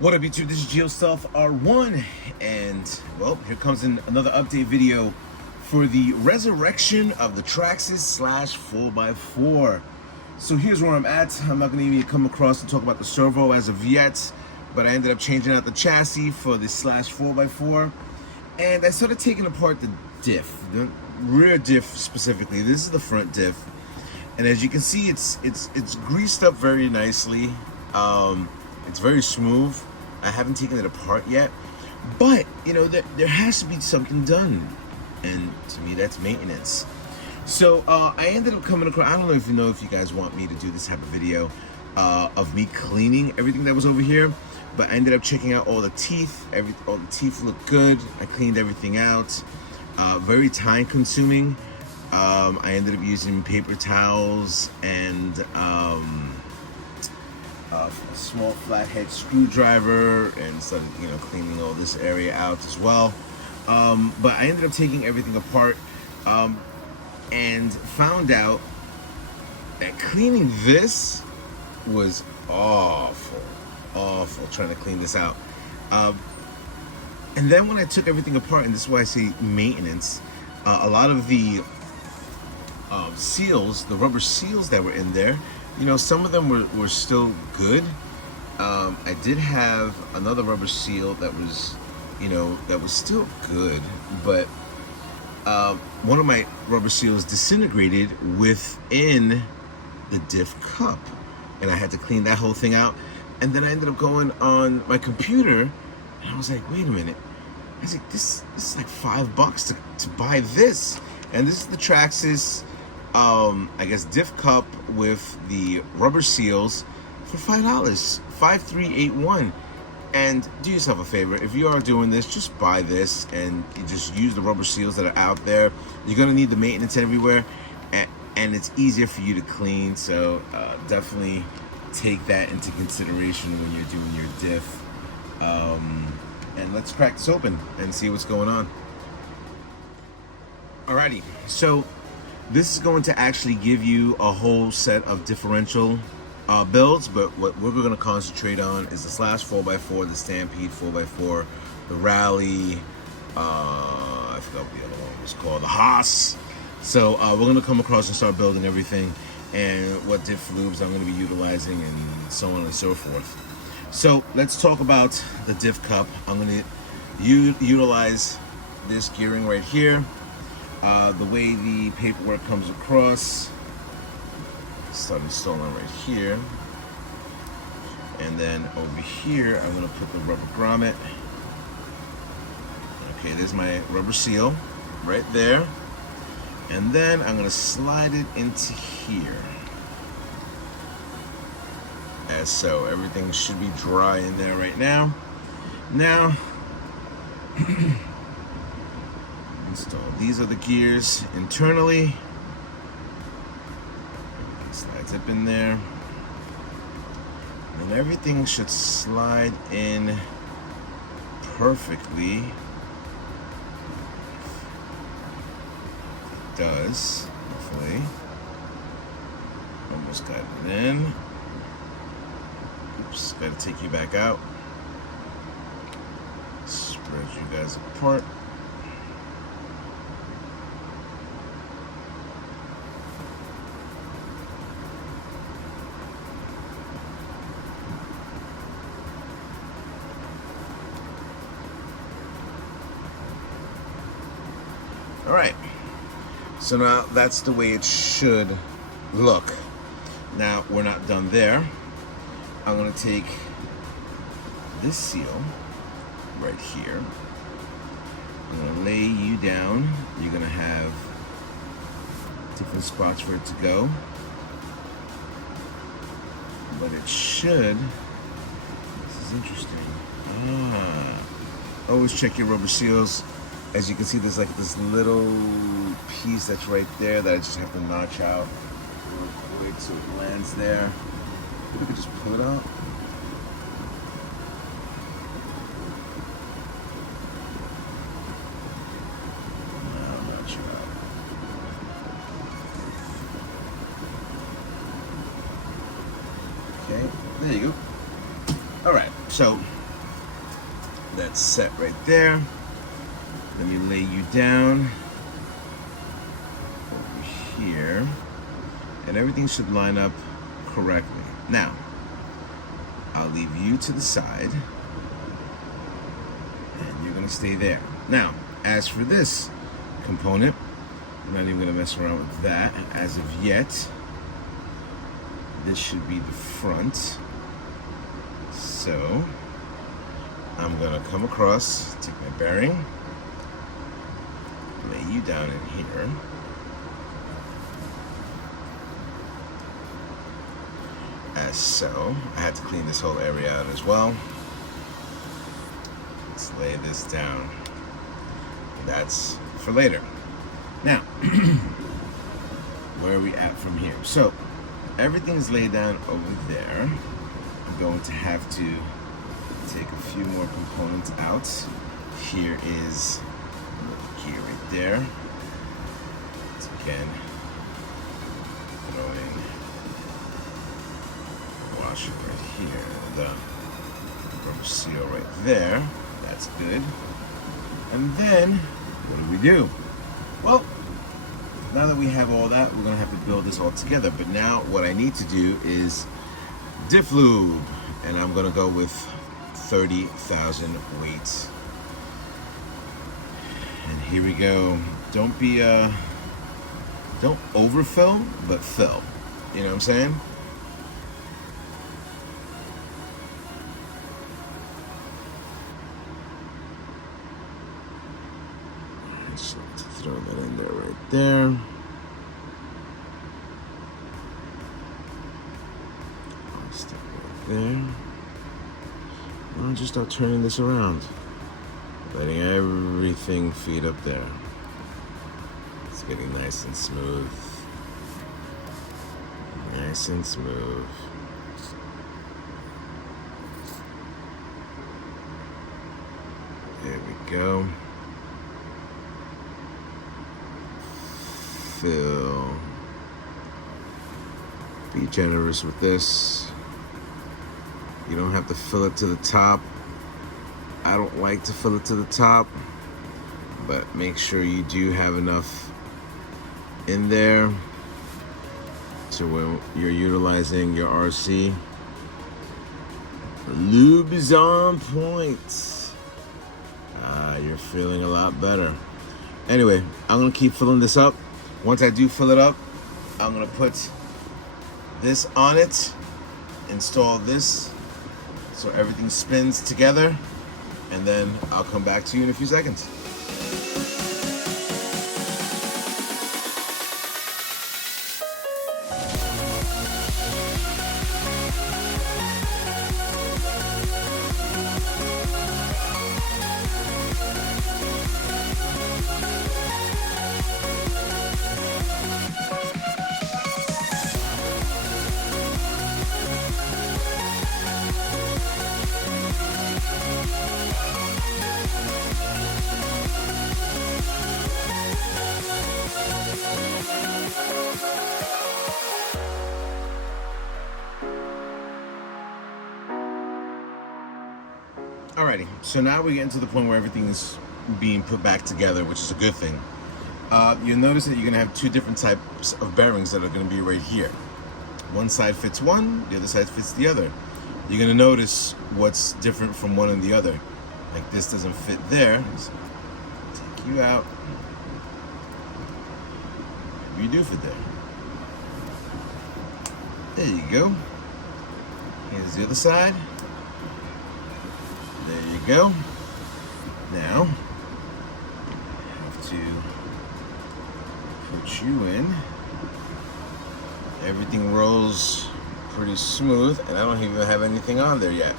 What up YouTube, this is GeoStuff R1, and well, here comes another update video for the resurrection of the Traxxas Slash 4x4. So here's where I'm at. I'm not going to even come across and talk about the servo as of yet, but I ended up changing out the chassis for the Slash 4x4, and I started taking apart the diff, the rear diff specifically. This is the front diff, and as you can see, it's greased up very nicely. It's very smooth. I haven't taken it apart yet, but you know there has to be something done, and to me that's maintenance. So I ended up coming across, I don't know if you guys want me to do this type of video of me cleaning everything that was over here, but I ended up checking out all the teeth. All the teeth look good. I cleaned everything out. Very time consuming. I ended up using paper towels and a small flathead screwdriver, and started, cleaning all this area out as well. But I ended up taking everything apart and found out that cleaning this was awful trying to clean this out. And then when I took everything apart, and this is why I say maintenance, a lot of the seals, the rubber seals that were in there, some of them were still good. I did have another rubber seal that was, that was still good, but one of my rubber seals disintegrated within the diff cup, and I had to clean that whole thing out. And then I ended up going on my computer, and I was like, wait a minute. I was like, this is like $5 to buy this. And this is the Traxxas, I guess, diff cup with the rubber seals for $5, $5,381. And do yourself a favor, if you are doing this, just buy this and you just use the rubber seals that are out there. You're gonna need the maintenance everywhere, and it's easier for you to clean. So definitely take that into consideration when you're doing your diff. And let's crack this open and see what's going on. Alrighty, so this is going to actually give you a whole set of differential builds, but what we're going to concentrate on is the Slash 4x4, the Stampede 4x4, the Rally, I forgot what the other one was called, the Haas. So we're going to come across and start building everything, and what diff lubes I'm going to be utilizing, and so on and so forth. So let's talk about the diff cup. I'm going to utilize this gearing right here. The way the paperwork comes across, start installing right here, and then over here I'm going to put the rubber grommet. Okay, there's my rubber seal right there, and then I'm going to slide it into here as so. Everything should be dry in there right now. Now install. These are the gears internally. Slides up in there, and everything should slide in perfectly. It does, hopefully. Almost got it in. Oops, gotta take you back out. Spread you guys apart. All right, so now that's the way it should look. Now we're not done there. I'm gonna take this seal right here. I'm gonna lay you down. You're gonna have different spots for it to go, but it should, this is interesting. Always check your rubber seals. As you can see, there's like this little piece that's right there that I just have to notch out. Wait till it lands there. We can just pull it out. Now notch it out. Okay, there you go. All right, so That's set right there. Let me lay you down over here, and everything should line up correctly. Now, I'll leave you to the side, and you're gonna stay there. Now, as for this component, I'm not even gonna mess around with that as of yet. This should be the front. So, I'm gonna come across, take my bearing, lay you down in here. As so. I had to clean this whole area out as well. Let's lay this down. That's for later. Now, where are we at from here? So, everything is laid down over there. I'm going to have to take a few more components out. Here is key right there. Once again, throwing washer right here, the rubber seal right there. That's good. And then, what do? Well, now that we have all that, we're gonna have to build this all together. But now what I need to do is diff lube, and I'm gonna go with 30,000 weights. And here we go. Don't overfill, but fill. You know what I'm saying? So let's throw that in there right there. I'll stick right there. I'll just start turning this around, letting everything feed up there. It's getting nice and smooth. Nice and smooth. There we go. Fill. Be generous with this. You don't have to fill it to the top. I don't like to fill it to the top, but make sure you do have enough in there to when you're utilizing your RC. The lube is on point. You're feeling a lot better. Anyway, I'm gonna keep filling this up. Once I do fill it up, I'm gonna put this on it, install this so everything spins together, and then I'll come back to you in a few seconds. Alrighty, so now we get to the point where everything is being put back together, which is a good thing. You'll notice that you're gonna have two different types of bearings that are gonna be right here. One side fits one, the other side fits the other. You're gonna notice what's different from one and the other. Like this doesn't fit there. So take you out. You do fit there. There you go. Here's the other side. There you go. Now, I have to put you in. Everything rolls pretty smooth, and I don't even have anything on there yet.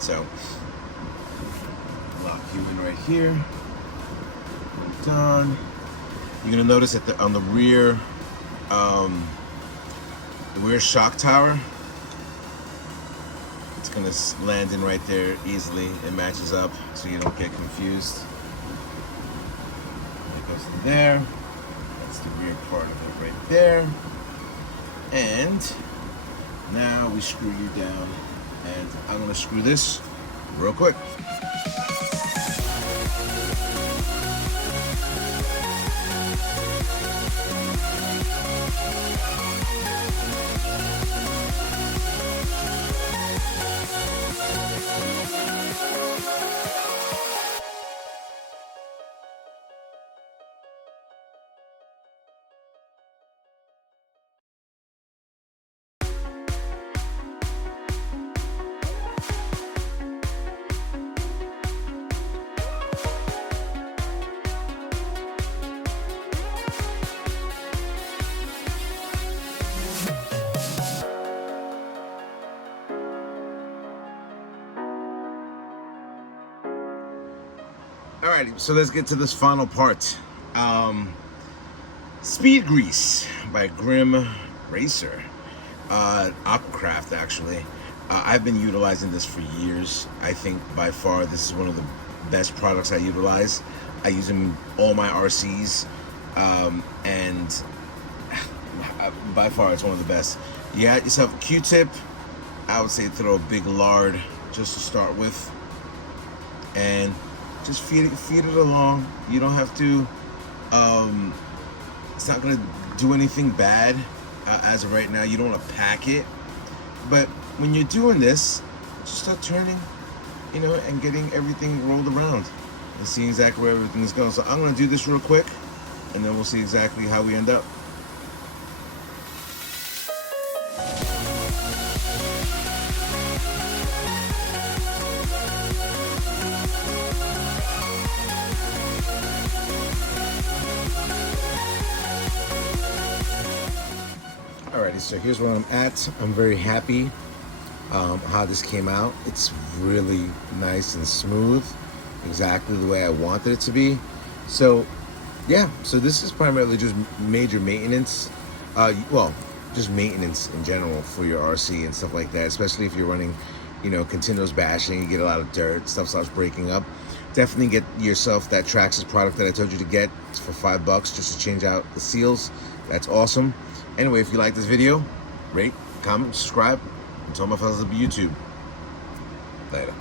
So, lock you in right here. Put it on. You're gonna notice that on the rear shock tower, it's gonna land in right there easily. It matches up so you don't get confused. It goes to there. That's the rear part of it right there. And now we screw you down, and I'm gonna screw this real quick. Alrighty, so let's get to this final part. Speed Grease by Grim Racer. Aquacraft, actually. I've been utilizing this for years. I think by far this is one of the best products I utilize. I use them in all my RCs, and by far it's one of the best. You got yourself a Q-tip. I would say throw a big lard just to start with, and just feed it along. You don't have to. It's not gonna do anything bad as of right now. You don't want to pack it, but when you're doing this, just start turning, and getting everything rolled around and seeing exactly where everything's going. So I'm gonna do this real quick, and then we'll see exactly how we end up. Alrighty, so here's where I'm at. I'm very happy how this came out. It's really nice and smooth, exactly the way I wanted it to be. So yeah, so this is primarily just major maintenance. Well, just maintenance in general for your RC and stuff like that, especially if you're running, continuous bashing, you get a lot of dirt, stuff starts breaking up. Definitely get yourself that Traxxas product that I told you to get. It's for $5 just to change out the seals. That's awesome. Anyway, if you like this video, rate, comment, subscribe, and tell my fellas to YouTube. Later.